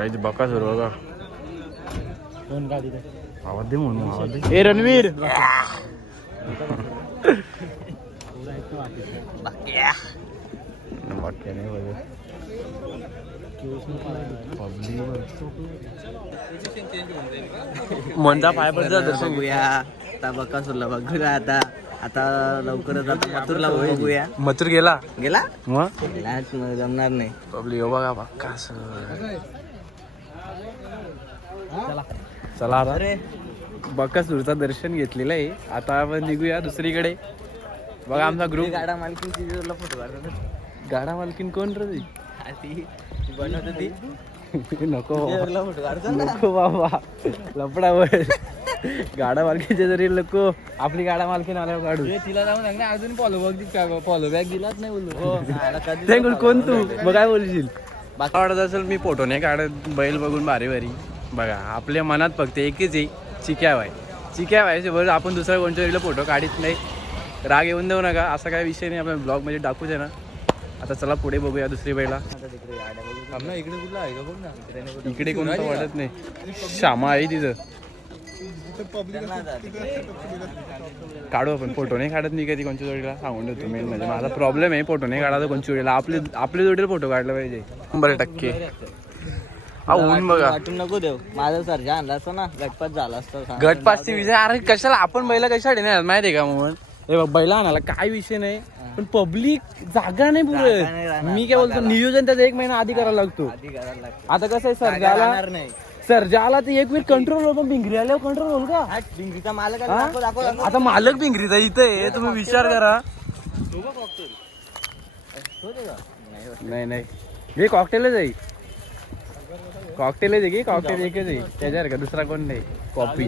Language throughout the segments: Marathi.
काही बका सुरू बघा कोण गाडी आवाज दे म्हणून आवाज दे. ए रणवीर वाक्य नाही बघ मंदा फायबरचं दर्शन बघूया आता बकासूरला बघूया आता आता लवकरच आता मथुरला बघूया. मथुर गेला गेला मग गेलाच जमणार नाही. पब्लिक बघा बक्का चला आता अरे बकासूरचं दर्शन घेतलेलं आहे. आता आपण निघूया दुसरीकडे. बघा आमचा ग्रुप. गाडा मालकीनची फोटो काढतात. गाडा मालकीन कोण रे ती बनवत ती नको फोटो काढतो ना. नको बाबा लपडावर गाडा मालकीच्या जरी नको आपली गाडा मालकीन आल्यावर काढू. तिला जाऊन सांग ना अजून फॉलो बॅग दिलाच नाही बोललो. ते कोण तू मग काय बोलशील. बाकी वाटत असेल मी फोटो नाही काढत बैल बघून भारी भारी. बघा आपल्या मनात फक्त एकच आहे चिक्या व्हायचे बरं. आपण दुसऱ्या कोणत्या वेळेला फोटो काढत नाही. राग येऊन देऊ नका असा काय विषय नाही. आपण ब्लॉग मध्ये टाकूच आहे ना. आता चला पुढे बघूया दुसरी बैला. आपला इकडे कुठला आहे का बघ ना. इकडे कोणतं वाटत नाही. श्यामा आहे तिथं काढू आपण. फोटो नाही काढत मी कधी कोणत्या जोडीला सांगून देतो. मेन म्हणजे माझा प्रॉब्लेम आहे फोटो नाही काढायचा कोणत्या जोडीला. आपल्या जोडीला फोटो काढला पाहिजे 100%. ऊन बघा वाटून नको देऊ. माझं सर्जा आणला असतो ना गटपात झाला असतो. गटपासची विषय अरे कशाला आपण बैला कशासाठी नाही माहिती आहे का. मग हे बघ बैला आणायला काय विषय नाही पण पब्लिक जागा नाही पुरत. मी काय बोलतो नियोजन त्याचा 1 महिना आधी करायला लागतो. आता कसं आहे सर्जाला तर एक वेळ कंट्रोल होतो. भिंगरी आल्यावर कंट्रोल होईल का. भिंगरीचा मालक आता मालक भिंगरीचा इथं आहे. तुम्ही विचार करा. नाही हे कॉकटेलच आहे. कॉकटेलच आहे की कॉकटेल एकच आहे त्याच्यावर का दुसरा कोण नाही. कॉफी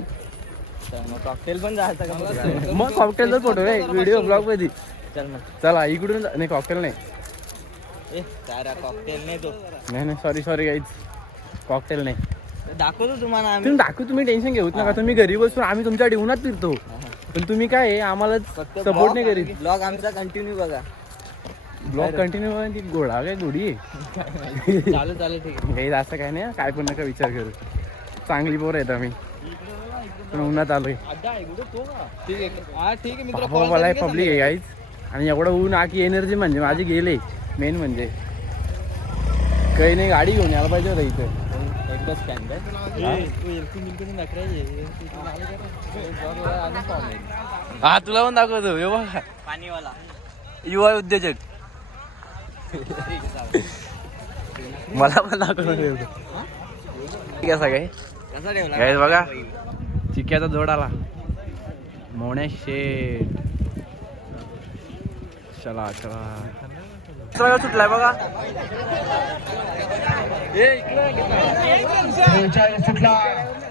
कॉकटेल पण जायचं का. मग कॉकटेलचा फोटो आहे व्हिडिओ ब्लॉग मध्ये. चल मग चला इकडून नाही कॉकटेल नाही. कॉकटेल नाही तो. नाही सॉरी गाईज कॉकटेल नाही. दाखवतो तुम्हाला तुम्ही दाखवू. तुम्ही टेन्शन घेऊत नका. तुम्ही घरी बसून आम्ही तुमच्या जीवनात फिरतो पण तुम्ही काय आहे आम्हाला सपोर्ट नाही करीत. ब्लॉग आमचा कंटिन्यू बघा. ब्लॉग कंटिन्यू घोडा काय घोडी आहे. चालेल ठीक आहे. काही असं काय नाही. काय पण नका विचार करू. चांगली पोर आहेत आम्ही पण उन्हात आलोय. मला पब्लिक आहे गाईज आणि एवढं ऊन आखी एनर्जी म्हणजे माझी गेले. मेन म्हणजे काही नाही गाडी घेऊन यायला पाहिजे होता इथं. हा तुला पण दाखवतो बघा पाणीवाला युवा उद्योजक. मला पण दाखवतो कसा काय कसा ठेवला काय बघा. चिक्याचा जोड आला मोण्या शेट. चला सुटलाय बघा.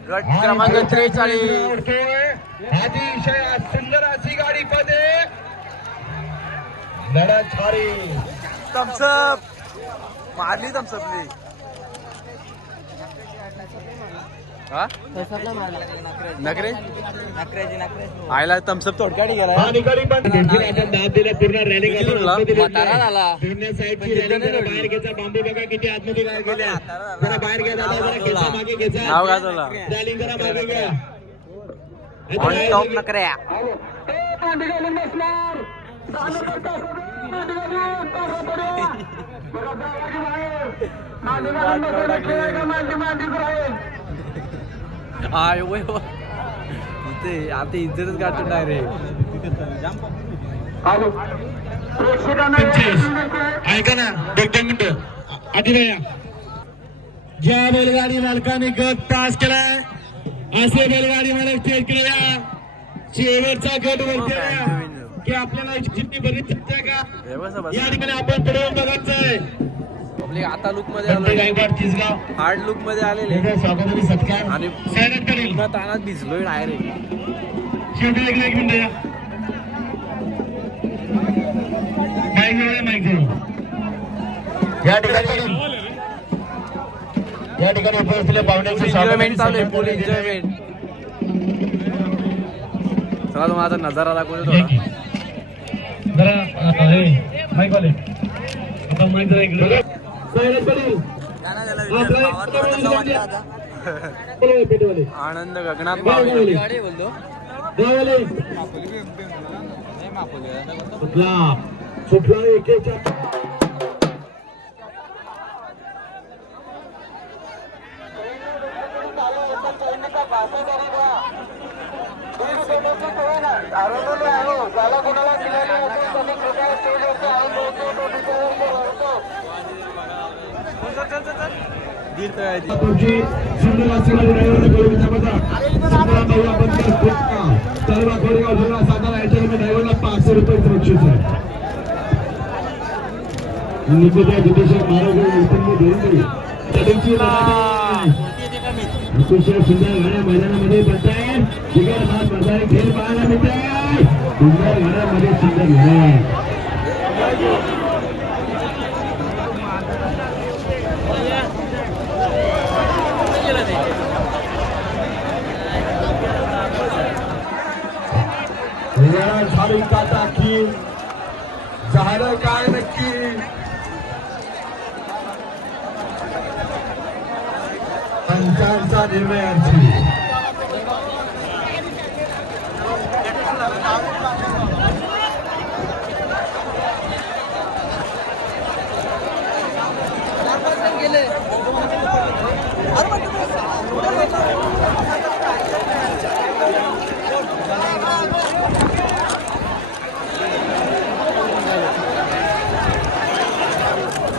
गट क्रमांक 43. अतिशय सुंदर अशी गाडी मध्ये लढत झाली. थम्सअप मारली थम्सअपली. हा नखरे आयला थम्सअप थोडक्यात गेला. पूर्ण रॅलिंग बांबू बघा किती आतमध्ये गेल्या. जरा बाहेर घ्या दादा. मागे घ्या. नाव काय झाला रॅलिंग जरा मागे घ्या. ऑन टॉप नखऱ्या. इथे आता इज्जतच गाठून डायरेक्ट. ऐका ना 2 मिनिटं आधी ज्या बैलगाडी मालकाने गट पास केलाय असे बैलगाडी मालक स्टेज केले या. शेवटचा गट वरती की आपल्याला जितकी बरी चर्चा आहे का या ठिकाणी आपण पुढे बघायचं आहे. आता लुक मध्ये आलो. हार्ड लुक मध्ये आलेले आणि पूर्ण तानात भिजलोय डायरेक्ट. एक मिनिट या ठिकाणी उपस्थित पाहुण्यांचे एन्जॉयमेंट चालू आहे. फुल एन्जॉयमेंट. चला तुम्हाला आता नजारा दाखवतो थोडा. जरा माईक वाले आता माईक जरा इकडे भावाला विचार भावाला कसा वाटला आता पेटवाले आनंद गगनात मावळी. सुटला सुटला एकेच्या सुंदर आशीर्वाद सातारा याच्याकडे ड्रायव्हरला 500 रुपये बक्षीस आहे. निकिता जितेश्वर अतिशय सुंदर गाड्या मैदानामध्ये बनतायत. बिगर भाग बसाय खेळ पाहायला मिळते. सुंदर गाड्यामध्ये सुंदर गाड्या झाली काटा की झालं काय नक्की पंचांचा निर्णय अर्जी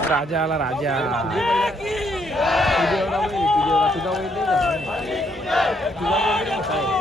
राजा आला राजा. तुझ्या